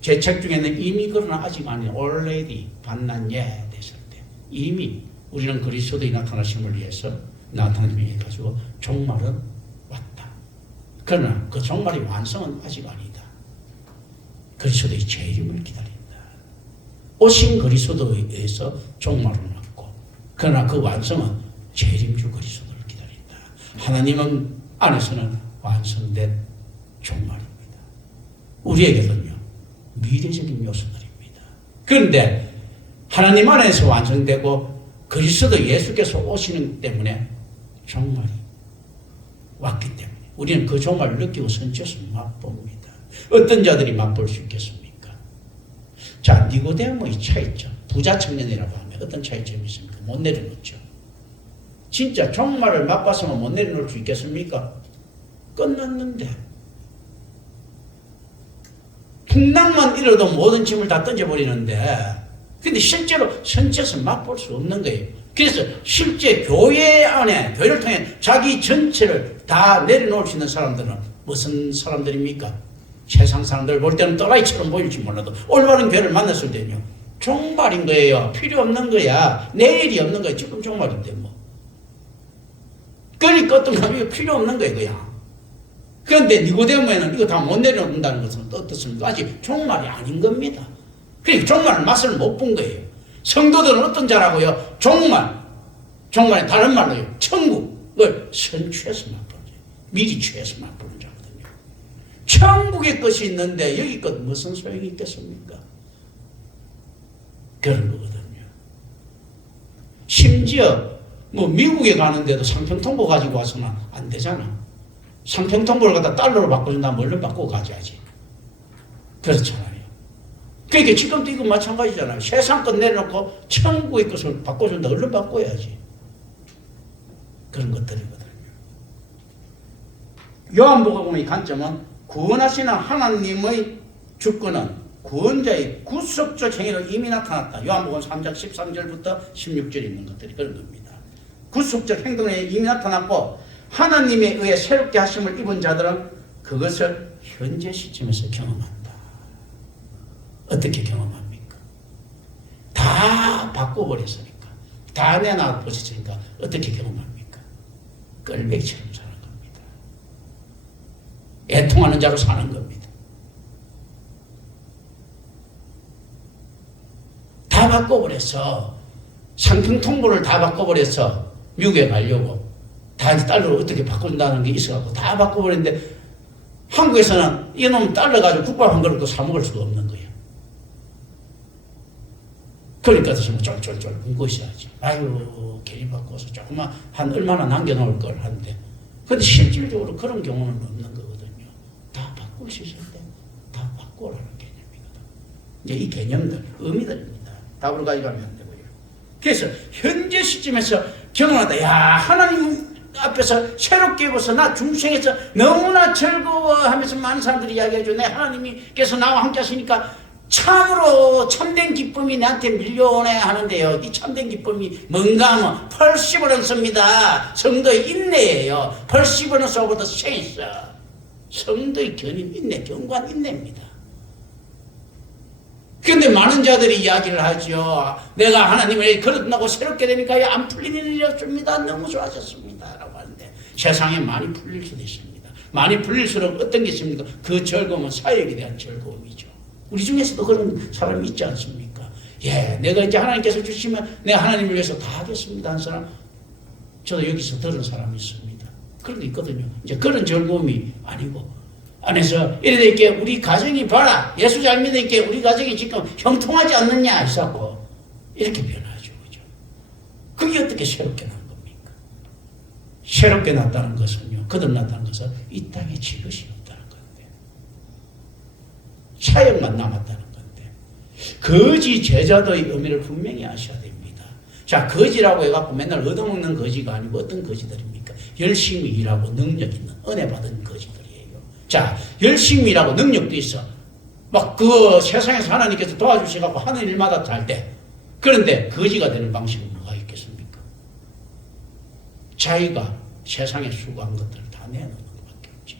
제 책 중에는 이미 그러나 아직 아닌 already 반난예 됐을 때 이미 우리는 그리스도의 나타나심을 위해서 나타나심을 가지고 종말은 왔다. 그러나 그 종말의 완성은 아직 아니다. 그리스도의 재림을 기다린다. 오신 그리스도에 의해서 종말은 왔고 그러나 그 완성은 재림주 그리스도를 기다린다. 하나님은 안에서는 완성된 종말입니다. 우리에게는요 미래적인 요소들입니다. 그런데 하나님 안에서 완성되고 그리스도 예수께서 오시는 때문에 종말이 왔기 때문에 우리는 그 종말을 느끼고 선처해서 맛봅니다. 어떤 자들이 맛볼 수 있겠습니까? 자, 니고데모의 차이점. 부자 청년이라고 하면 어떤 차이점이 있습니까? 못 내려놓죠. 진짜 종말을 맛봤으면 못 내려놓을 수 있겠습니까? 끝났는데 풍랑만 일어도 모든 짐을 다 던져버리는데 근데 실제로 선체에서 맛볼 수 없는 거예요. 그래서 실제 교회 안에 교회를 통해 자기 전체를 다 내려놓을 수 있는 사람들은 무슨 사람들입니까? 세상 사람들 볼 때는 또라이처럼 보일지 몰라도 올바른 교회를 만났을 때는요 종말인 거예요. 필요 없는 거야. 내일이 없는 거야. 지금 종말인데 뭐. 그러니까 어떤 사람이 필요 없는 거예요. 그냥. 그런데 니고데모에는 이거 다 못 내려놓는다는 것은 어떻습니까? 아직 종말이 아닌 겁니다. 그러니까 종말을 맛을 못 본 거예요. 성도들은 어떤 자라고요? 종말이 다른 말로요. 천국을 선취해서 맛보는 자. 미리 취해서 맛보는 자거든요. 천국의 것이 있는데 여기 것 무슨 소용이 있겠습니까? 그런 거거든요. 심지어 뭐 미국에 가는데도 상평통보 가지고 와서는 안 되잖아. 상평통보를 갖다 달러로 바꿔준다면 뭘로 바꾸고 가져야지. 그렇잖아요. 그러니까 지금도 이거 마찬가지잖아요. 세상 것 내려놓고 천국의 것을 바꿔준다. 얼른 바꿔야지. 그런 것들이거든요. 요한복음의 관점은 구원하시는 하나님의 주권은 구원자의 구속적 행위로 이미 나타났다. 요한복음 3장 13절부터 16절 있는 것들이 그런 겁니다. 구속적 행동에 이미 나타났고 하나님에 의해 새롭게 하심을 입은 자들은 그것을 현재 시점에서 경험한다. 어떻게 경험합니까? 다 바꿔버렸으니까. 다 내놔 보셨으니까 어떻게 경험합니까? 꼴배기처럼 사는 겁니다. 애통하는 자로 사는 겁니다. 다 바꿔버려서 상평통보를 다 바꿔버려서 미국에 가려고 다 달러로 어떻게 바꾼다는 게 있어갖고 다 바꿔버렸는데 한국에서는 이놈 달러 가지고 국밥 한 그릇도 사 먹을 수가 없는 거예요. 그러니까 정말 쫄쫄쫄 굶고 있어야지. 아유 괜히 바꿔서 조금만 한 얼마나 남겨놓을 걸 하는데 근데 실질적으로 그런 경우는 없는 거거든요. 다 바꿀 수 있을 때 다 바꾸라는 개념이거든. 이제 이 개념들 의미들입니다. 답으로 가져가면 안 되고요. 그래서 현재 시점에서 경험하다. 야 하나님 앞에서 새롭게 벗어 나 중생에서 너무나 즐거워하면서 많은 사람들이 이야기해줘. 내 하나님께서 나와 함께 하시니까 참으로 참된 기쁨이 나한테 밀려오네 하는데요. 이 참된 기쁨이 뭔가 하면 perseverance입니다. 성도의 인내예요. perseverance over the saints. 성도의 견인 인내, 견고한 인내입니다. 그런데 많은 자들이 이야기를 하죠. 내가 하나님을 거듭나고 새롭게 되니까 안 풀리는 일이었습니다. 너무 좋아졌습니다. 라고 하는데 세상에 많이 풀릴 수도 있습니다. 많이 풀릴수록 어떤 게 있습니까? 그 즐거움은 사역에 대한 즐거움이죠. 우리 중에서도 그런 사람이 있지 않습니까? 예, 내가 이제 하나님께서 주시면 내가 하나님을 위해서 다 하겠습니다. 한 사람, 저도 여기서 들은 사람이 있습니다. 그런 게 있거든요. 이제 그런 즐거움이 아니고, 안에서 이래 되게 우리 가정이 봐라. 예수 잘 믿으니까 우리 가정이 지금 형통하지 않느냐 했었고, 이렇게 변하죠. 그죠? 그게 어떻게 새롭게 난 겁니까? 새롭게 났다는 것은요, 거듭났다는 것은 이 땅에 지것이 없다는 건데, 사역만 남았다는 건데, 거지 제자도의 의미를 분명히 아셔야 됩니다. 자, 거지라고 해갖고 맨날 얻어먹는 거지가 아니고 어떤 거지들입니까? 열심히 일하고 능력 있는 은혜 받은 거지들이에요. 자, 열심히 일하고 능력도 있어. 막 그 세상에서 하나님께서 도와주셔갖고 하는 일마다 잘 돼. 그런데 거지가 되는 방식은 뭐가 있겠습니까? 자기가 세상에 수고한 것들을 다 내놓는 것밖에 없지.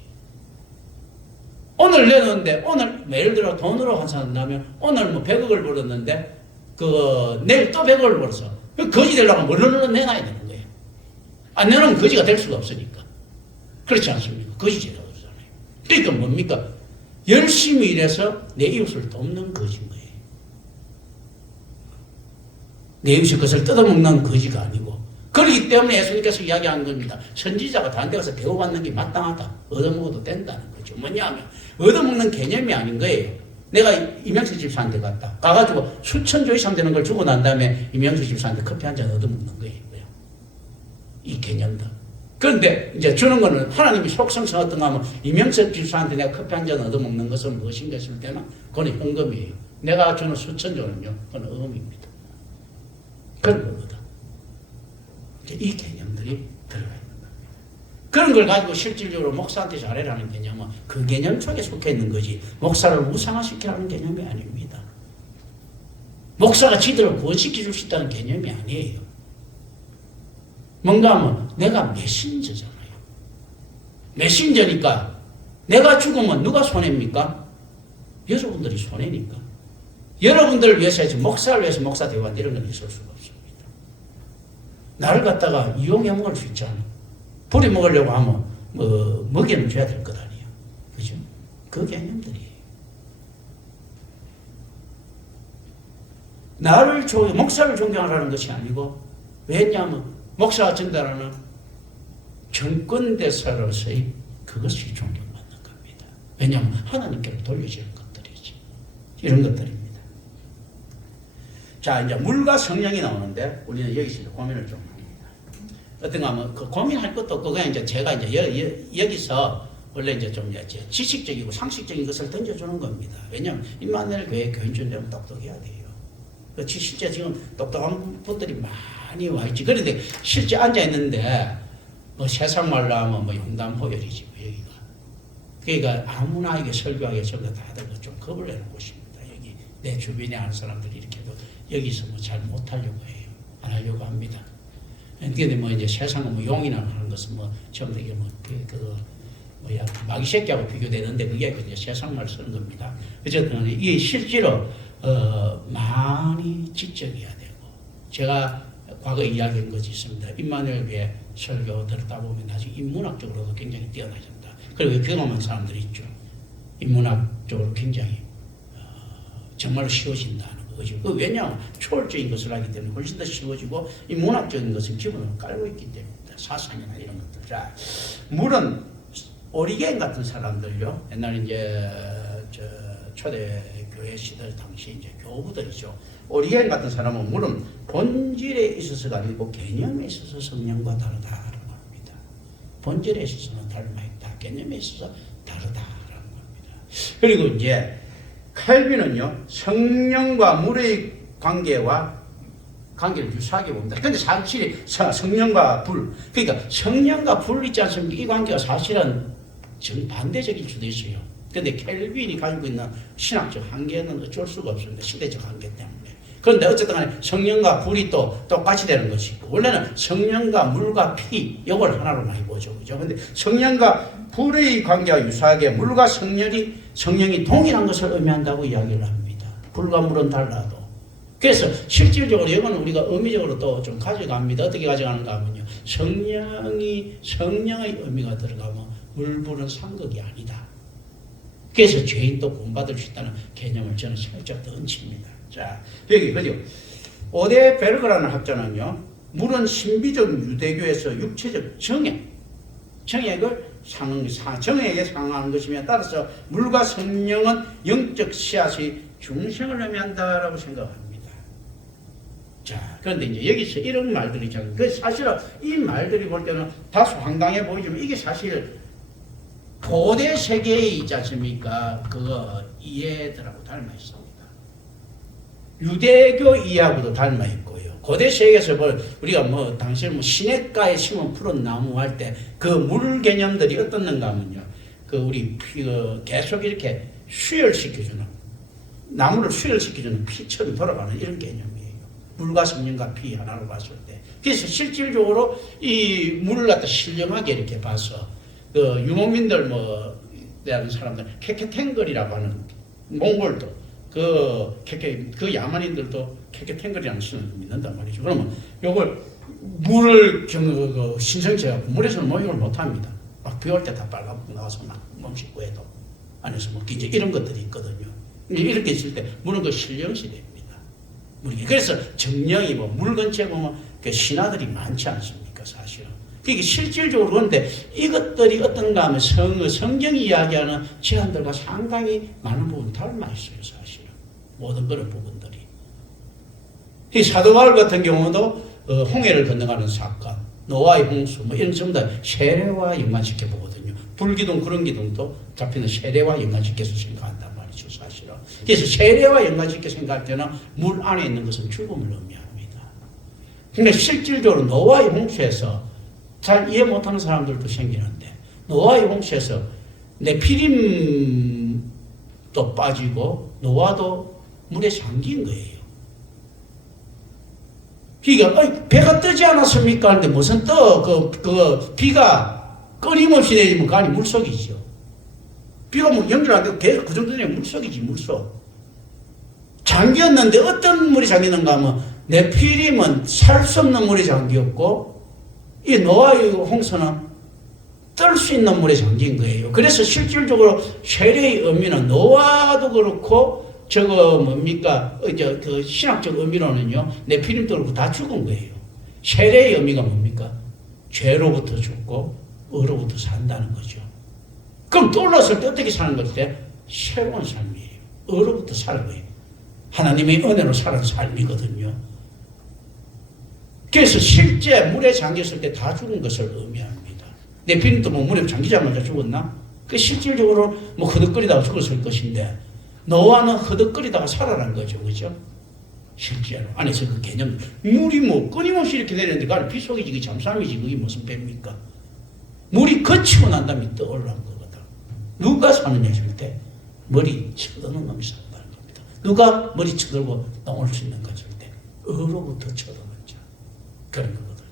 오늘 내놓는데 오늘 예를 들어 돈으로 환산한다면 오늘 뭐 100억을 벌었는데 내일 또 100억을 벌어서 거지 되려면 물론 내놔야 되는 거예요. 안 내놓으면 거지가 될 수가 없으니까. 그렇지 않습니까? 거지 제도잖아요. 그러니까 뭡니까? 열심히 일해서 내 이웃을 돕는 거지인 거예요. 내 이웃의 것을 뜯어먹는 거지가 아니고. 그렇기 때문에 예수님께서 이야기한 겁니다. 선지자가 다른 데 가서 대우받는 게 마땅하다. 얻어먹어도 된다는 거죠. 뭐냐면 얻어먹는 개념이 아닌 거예요. 내가 이명수 집사한테 갔다. 가가지고 수천조 이상 되는 걸 주고 난 다음에 이명수 집사한테 커피 한 잔 얻어먹는 거예요. 이 개념들. 그런데 이제 주는 거는 하나님이 속성성 어떤가 하면 이명수 집사한테 내가 커피 한 잔 얻어먹는 것은 무엇인가 했을 때는 그건 헌금이에요. 내가 주는 수천조는요. 그건 어음입니다. 그런 거거든. 이 개념들이 들어가 있는 겁니다. 그런 걸 가지고 실질적으로 목사한테 잘해라는 개념은 그 개념 속에 속해 있는 거지 목사를 우상화시키라는 개념이 아닙니다. 목사가 지들을 구원시켜 줄 수 있다는 개념이 아니에요. 뭔가 하면 내가 메신저잖아요. 메신저니까 내가 죽으면 누가 손해입니까? 여러분들이 손해니까. 여러분들을 위해서 해서 목사를 위해서 목사 대우한다 이런 건 있을 수가 없습니다. 나를 갖다가 이용해 먹을 수 있잖아. 부리 먹으려고 하면 뭐 먹이는 줘야 될 것 아니에요. 그죠? 그 개념들이 나를 목사를 존경하라는 것이 아니고 왜냐하면 목사가 전달하는 정권대사로서의 그것이 존경받는 겁니다. 왜냐하면 하나님께로 돌려지는 것들이지. 이런 것들입니다. 자, 이제 물과 성령이 나오는데 우리는 여기서 고민을 좀 합니다. 어떤가 하면 그 고민할 것도 없고 그냥 이제 제가 이제 여기서 원래 이제 좀 이제 지식적이고 상식적인 것을 던져주는 겁니다. 왜냐하면 임마누엘 교회 교인들 되면 똑똑해야 돼요. 실제 지금 똑똑한 분들이 많이 와 있지. 그런데 실제 앉아 있는데 뭐 세상 말로 하면 뭐 용담호열이지 뭐 여기가. 그러니까 아무나 이게 설교하기 전에 다들 좀 겁을 내는 곳입니다. 여기 내 주변에 아는 사람들이 이렇게도 여기서 뭐 잘 못하려고 해요. 안 하려고 합니다. 근데 뭐 이제 세상은 뭐 용이나 하는 것은 뭐 전부 이게 뭐 뭐야 마귀 새끼하고 비교되는데 그게 이제 세상 말 쓰는 겁니다. 어쨌든 이게 실제로 많이 지적해야 되고 제가 과거에 이야기한 것이 있습니다. 임마누엘 교회 설교 들었다 보면 나중에 인문학적으로도 굉장히 뛰어나진다. 그리고 경험한 사람들이 있죠. 인문학적으로 굉장히 정말로 쉬워진다는 거죠. 왜냐하면 초월적인 것을 하기 때문에 훨씬 더 쉬워지고 인문학적인 것은 기본으로 깔고 있기 때문입니다. 사상이나 이런 것들. 자, 물론 오리겐 같은 사람들요. 옛날에 이제 초대 교회 시대 당시 이제 교부들이죠. 오리겐 같은 사람은 물론 본질에 있어서가 아니고 개념에 있어서 성령과 다르다라고 합니다. 본질에 있어서는 닮아 있다. 개념에 있어서 다르다라는 겁니다. 그리고 이제 칼빈은요 성령과 물의 관계를 유사하게 봅니다. 근데 사실 성령과 불, 그러니까 성령과 불 있지 않습니까? 이 관계가 사실은 정반대적일 수도 있어요. 근데 켈빈이 가지고 있는 신학적 한계는 어쩔 수가 없습니다. 시대적 한계 때문에. 그런데 어쨌든 간에 성령과 불이 또 똑같이 되는 것이고, 원래는 성령과 물과 피, 이걸 하나로 많이 보죠. 그죠? 근데 성령과 불의 관계와 유사하게 물과 성령이 동일한 것을 의미한다고 이야기를 합니다. 불과 물은 달라도. 그래서 실질적으로 이거는 우리가 의미적으로 또 좀 가져갑니다. 어떻게 가져가는가 하면요. 성령의 의미가 들어가면 물불은 상극이 아니다. 그래서 죄인도 구원받을 수 있다는 개념을 저는 살짝 던집니다. 자, 여기, 그죠? 오데 베르그라는 학자는요, 물은 신비적 유대교에서 육체적 정액에 상응하는 것이며, 따라서 물과 성령은 영적 씨앗의 중생을 의미한다라고 생각합니다. 자, 그런데 이제 여기서 이런 말들이 있잖아요. 그 사실은 이 말들이 볼 때는 다소 황당해 보이지만 이게 사실 고대 세계에 있지 않습니까? 그거 이해들하고 닮아 있습니다. 유대교 이해하고도 닮아 있고요. 고대 세계에서 우리가 뭐 당시에 뭐 시냇가에 심은 푸른 나무 할 때 그 물 개념들이 어떻는가 하면요. 우리 계속 이렇게 수혈시켜주는 나무를 수혈시켜주는 피처럼 돌아가는 이런 개념이에요. 물과 성령과 피 하나로 봤을 때. 그래서 실질적으로 이 물을 갖다 신령하게 이렇게 봐서 유목민들 대하는 사람들 케케탱글이라고 하는 몽골도 그 야만인들도 케케탱글이라는 신을 믿는단 말이죠. 그러면 요걸 물을 신성체하고 물에서는 목욕을 못합니다. 막 비 올 때 다 빨갛고 나와서 막 몸 씻고 해도 안에서 뭐 이제 이런 것들이 있거든요. 이렇게 있을 때 물은 그 신령시됩니다. 그래서 정령이 물 근처에 보면 그 신하들이 많지 않습니까, 사실은. 그게 실질적으로 그런데 이것들이 어떤가 하면 성경이 이야기하는 제안들과 상당히 많은 부분 닮아 있어요, 사실은. 모든 그런 부분들이. 이 사도 바울 같은 경우도 홍해를 건너가는 사건, 노아의 홍수, 이런 전부 다 세례와 연관시켜 보거든요. 불기둥 그런 기둥도 잡히는 세례와 연관시켜서 생각한단 말이죠, 사실은. 그래서 세례와 연관시켜 생각할 때는 물 안에 있는 것은 죽음을 의미합니다. 근데 실질적으로 노아의 홍수에서 잘 이해 못하는 사람들도 생기는데 노아의 홍수에서 네피림도 빠지고 노아도 물에 잠긴 거예요. 그러니까 배가 뜨지 않았습니까? 하는데 무슨 비가 끊임없이 내리면 그 안이 물속이죠. 비가 뭐 연결 안 되고 계속 그 정도 되면 물속이지 물속. 잠겼는데 어떤 물이 잠기는가 하면 네피림은 살 수 없는 물에 잠겼고 이 노아의 홍수는 뜰 수 있는 물에 잠긴 거예요. 그래서 실질적으로 세례의 의미는 노아도 그렇고 저거 뭡니까? 그 신학적 의미로는요, 네피림도 그렇고 다 죽은 거예요. 세례의 의미가 뭡니까? 죄로부터 죽고 의로부터 산다는 거죠. 그럼 또 올랐을 때 어떻게 사는 것인데? 새로운 삶이에요. 의로부터 살고요. 하나님의 은혜로 사는 삶이거든요. 그래서 실제 물에 잠겼을 때 다 죽은 것을 의미합니다. 네피림도 뭐 물에 잠기자마자 죽었나? 그 실질적으로 뭐 허덕거리다가 죽었을 것인데 노아는 허덕거리다가 살아난 거죠. 그죠? 실제로. 안에서 그 개념. 물이 뭐 끊임없이 이렇게 내리는데 그 안에 빗속이지, 그 잠수함이지, 그게 무슨 배입니까? 물이 거치고 난 다음에 떠올라온 거거든. 누가 사느냐 싶을 때 머리 쳐드는 놈이 산다는 겁니다. 누가 머리 쳐들고 나올 수 있는 가 싶을 때 의로부터 쳐드는 자. 그런 거거든요.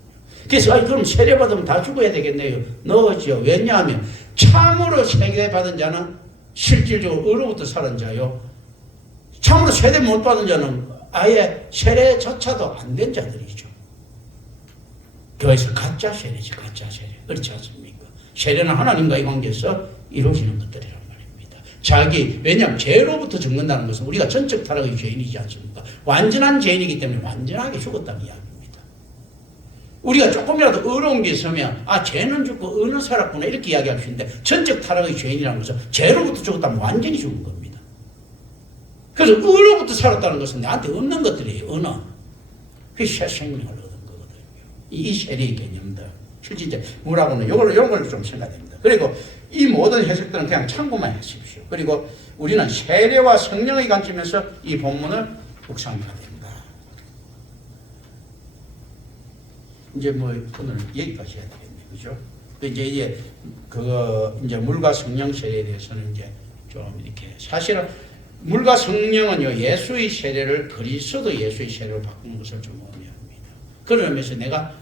그래서 그럼 세례받으면 다 죽어야 되겠네요. 넣었죠. 왜냐하면 참으로 세례받은 자는 실질적으로 의로부터 사는 자요. 참으로 세례 못 받은 자는 아예 세례조차도 안 된 자들이죠. 교회에서 가짜 세례지, 가짜 세례. 그렇지 않습니까? 세례는 하나님과의 관계에서 이루어지는 것들이란 말입니다. 왜냐하면 죄로부터 죽는다는 것은 우리가 전적 타락의 죄인이지 않습니까? 완전한 죄인이기 때문에 완전하게 죽었다는 이야기입니다. 우리가 조금이라도 의로운 게 있으면 죄는 죽고 의는 살았구나 이렇게 이야기할 수 있는데 전적 타락의 죄인이라는 것은 죄로부터 죽었다면 완전히 죽은 겁니다. 그래서 의로부터 살았다는 것은 나한테 없는 것들이에요. 의는. 그게 새 생명을 얻은 거거든요. 이 세례의 개념들. 실제 뭐라고는 이런 걸 좀 생각해야 됩니다. 그리고 이 모든 해석들은 그냥 참고만 하십시오. 그리고 우리는 세례와 성령의 관점에서 이 본문을 묵상해야 됩니다. 이제 뭐 오늘 여기까지 해야 되겠네요. 그죠? 이제 물과 성령 세례에 대해서는 이제 좀 이렇게 사실은 물과 성령은요 예수의 세례를 그리스도 예수의 세례로 바꾸는 것을 좀 의미합니다. 그러면서 내가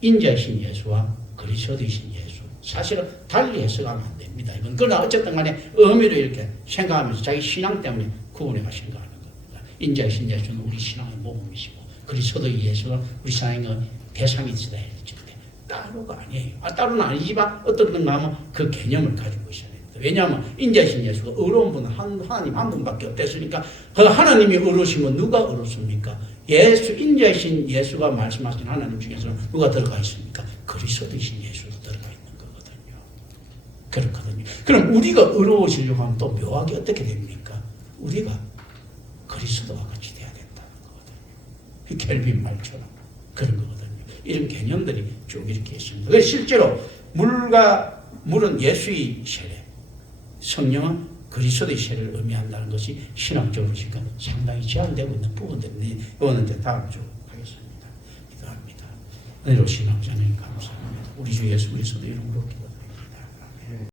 인자이신 예수와 그리스도이신 예수 사실은 달리 해석하면 안 됩니다. 이건 그러나 어쨌든 간에 의미를 이렇게 생각하면서 자기 신앙 때문에 구분해가 생각하는 겁니다. 인자이신 예수는 우리 신앙의 모범이시고 그리스도의 예수가 우리 신앙의 대상이 있어야 할지 따로가 아니에요. 따로는 아니지만 어떻든가 하면 그 개념을 가지고 있어야 됩니다. 왜냐하면 인자이신 예수가 의로운 분은 하나님 한 분밖에 없댔으니까 그 하나님이 의로우시면 누가 의롭습니까? 인자이신 예수가 말씀하신 하나님 중에서는 누가 들어가 있습니까? 그리스도이신 예수도 들어가 있는 거거든요. 그렇거든요. 그럼 우리가 의로워지려고 하면 또 묘하게 어떻게 됩니까? 우리가 그리스도와 같이 돼야 된다는 거거든요. 켈빈 말처럼 그런 거거든요. 이런 개념들이 쭉 이렇게 있습니다. 그래서 실제로 물은 예수의 세례, 성령은 그리스도의 세례를 의미한다는 것이 신학적으로 지금 상당히 제한되고 있는 부분들인데 이거는 이제 다음 주 하겠습니다. 기도합니다. 은혜로우신 하나님 감사합니다. 우리 주 예수 그리스도 이름으로 기도합니다.